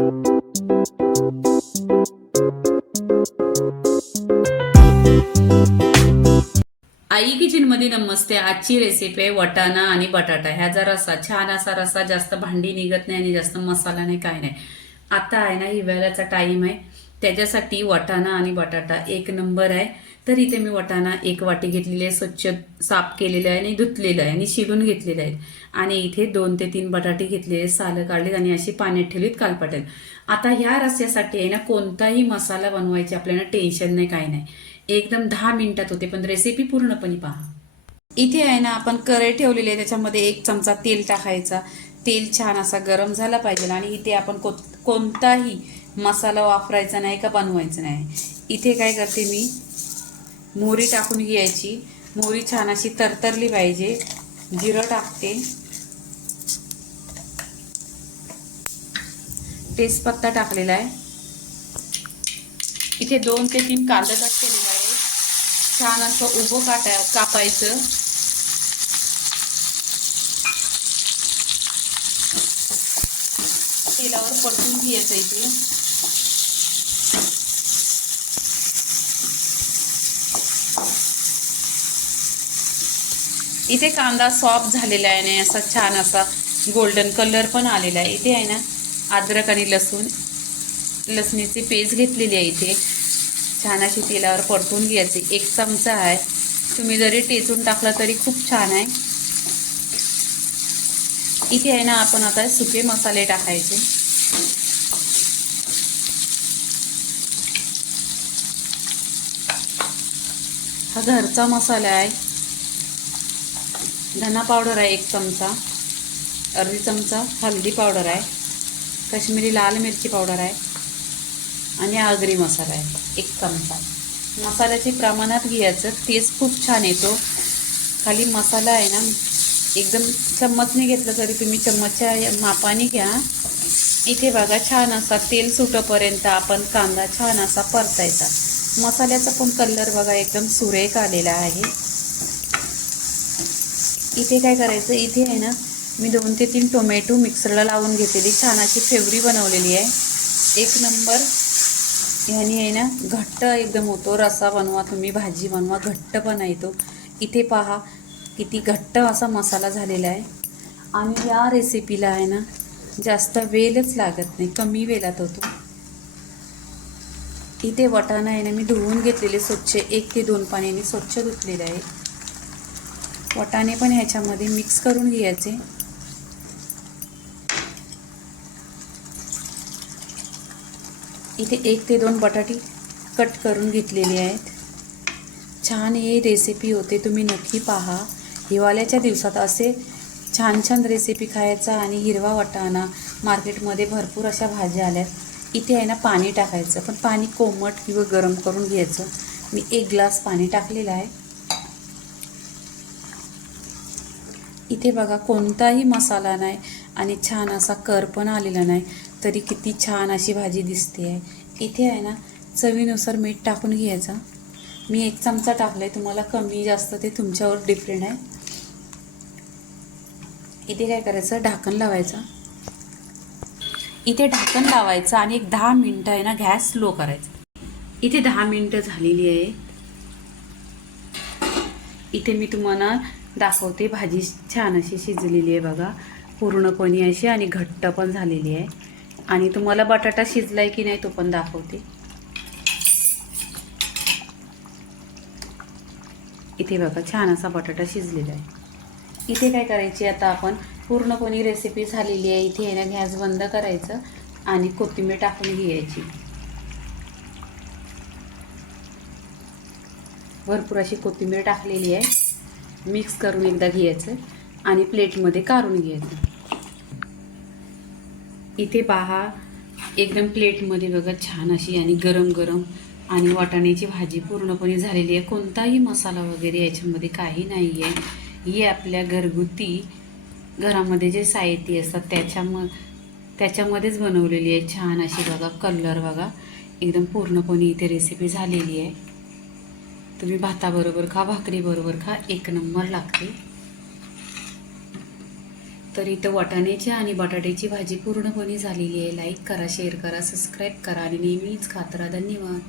आई kitchen मध्ये नमस्ते। आजची recipe आहे वटाणा आणि बटाटा ह्याचा रस्सा। छान असा रस्सा, जास्त भांडी निघत नाही आणि जास्त मसाला नाही, काय नाही। आता आहे ना हिवाळ्याचा टाइम आहे, त्याच्यासाठी वटाणा आणि बटाटा एक नंबर आहे। तर इथे मी वटाणा एक वाटी घेतलेली आहे, स्वच्छ साफ केलेलं आहे आणि धुतलेलं आहे आणि शिलून घेतलेलं आहे। आणि इथे 2 ते 3 बटाटे घेतलेले, सालं काढलीत आणि अशी पाण्यात ठेवलीत कालपाटेल। आता ह्या रस्स्यासाठी आहे ना कोणताही मसाला बनवायचे आपल्याला टेन्शन नाही, काय नाही, एकदम 10 मिनिटात होते। पण रेसिपी पूर्णपणे पहा। इथे आहे ना आपण कढई ठेवलेली आहे, त्याच्यामध्ये 1 चमचा तेल टाकायचा। तेल छान असा गरम झाला पाहिजे आणि इथे आपण कोणताही मसाला वापरायचा नाही का बनवायचा नाही। इथे काय करते मी, मोहरी टाकून घ्यायची। मोहरी छान अशी तरतरली पाहिजे। जिरं टाकते, तेजपत्ता टाकलेला आहे। इथे 2 ते 3 कांदा कट केलेला आहे, छान असं उभं कापायचं। तेलावर परतून घ्यायचं इथे। इथे कांदा सॉफ्ट झालेला आहे आणि असा छान असा गोल्डन कलर पण आलेला आहे। इथे आहे ना अद्रक आणि लसणीची पेस्ट घेतलेली आहे। इथे छान अशी तेलावर परतून घ्यायची। 1 चमचा आहे, तुम्ही जरी टेचून टाकला तरी खूप छान आहे। इथे आहे ना आपण आता सुके मसाले टाकायचे। हा घरचा मसाला आहे। धना पावडर आहे 1 चमचा, अर्धी चमचा हळदी पावडर आहे, काश्मीरी लाल मिरची पावडर आहे आणि आगरी मसाला आहे 1 चमचा। मसाल्याचे प्रमाणात घ्यायचं, टेस्ट खूप छान येतो। खाली मसाला आहे ना एकदम चम्मचने घेतलं तरी तुम्ही चम्मचच्या मापाने घ्या। इथे बघा छान असा तेल सुटेपर्यंत आपण कांदा छान असा परतायचा। मसाल्याचा पण कलर बघा एकदम सुरेख आलेला आहे। इथे काय करायचं, इथे आहे ना मी 2 ते 3 टोमॅटो मिक्सरला लावून घेतलेली, छान अशी प्युरी बनवलेली आहे। 1 नंबर ह्यानी आहे ना घट्ट एकदम होतो। रस्सा बनवा तुम्ही, भाजी बनवा, घट्ट पण येतो। इथे पहा किती घट्ट असा मसाला झालेला आहे। आणि या रेसिपीला आहे ना जास्त वेळच लागत नाही, कमी वेळात होतो। इथे वटाणा आहे ना मी धुवून घेतलेले स्वच्छ, 1 ते 2 पाण्याने स्वच्छ धुतलेले आहे। वटाणे पण ह्याच्यामध्ये मिक्स करून घ्यायचे। इथे 1 ते 2 बटाटे कट करून घेतलेले आहेत। छान ही रेसिपी होते, तुम्ही नक्की पहा। हिवाळ्याच्या दिवसात असे छान छान रेसिपी खायचा। आणि हिरवा वटाणा, मार्केटमध्ये भरपूर अशा भाज्या आल्यात। इथे आहे ना पाणी टाकायचं, पण पाणी कोमट किंवा गरम करून घ्यायचं। मी 1 ग्लास पाणी टाकलेलं आहे। इथे बघा कोणताही मसाला नाही आणि छान असा कर पण आलेला नाही, तरी किती छान अशी भाजी दिसते आहे। इथे आहे ना चवीनुसार मीठ टाकून घ्यायचं। मी 1 चमचा टाकलं आहे, तुम्हाला कमी जास्त ते तुमच्यावर डिपेंड आहे। इथे काय करायचं, ढाकण लावायचं। इथे ढाकण लावायचं आणि 10 मिनिटं आहे ना गॅस स्लो करायचा। इथे 10 मिनिटं झालेली आहे। इथे मी तुम्हाला दाखवते, भाजी छान अशी शिजलेली आहे बघा, पूर्णपणे अशी, आणि घट्ट पण झालेली आहे। आणि तुम्हाला बटाटा शिजलाय की नाही तो पण दाखवते। इथे बघा छान असा बटाटा शिजलेला आहे। इथे काय करायची, आता आपण पूर्णपणे रेसिपी झालेली आहे। इथे आहे ना गॅस बंद करायचं आणि कोथिंबीर टाकून घ्यायची। भरपूर अशी कोथिंबीर टाकलेली आहे। मिक्स करून एकदा घ्यायचं आणि प्लेटमध्ये काढून घ्यायचं। इथे पहा एकदम प्लेटमध्ये बघा छान अशी आणि गरम गरम आणि वाटाण्याची भाजी पूर्णपणे झालेली आहे। कोणताही मसाला वगैरे याच्यामध्ये काही नाही आहे। ही आपल्या घरगुती घरामध्ये जे साहित्य असतात त्याच्यामध्येच बनवलेली आहे। छान अशी बघा कलर बघा एकदम पूर्णपणे इथे रेसिपी झालेली आहे। तुम्ही भाताबरोबर खा, भाकरीबरोबर खा, 1 नंबर लागते। तर इथं वाटाण्याची आणि बटाट्याची भाजी पूर्णपणे झालेली आहे. लाईक करा, शेअर करा, सबस्क्राईब करा आणि नेहमीच खात राहा. धन्यवाद.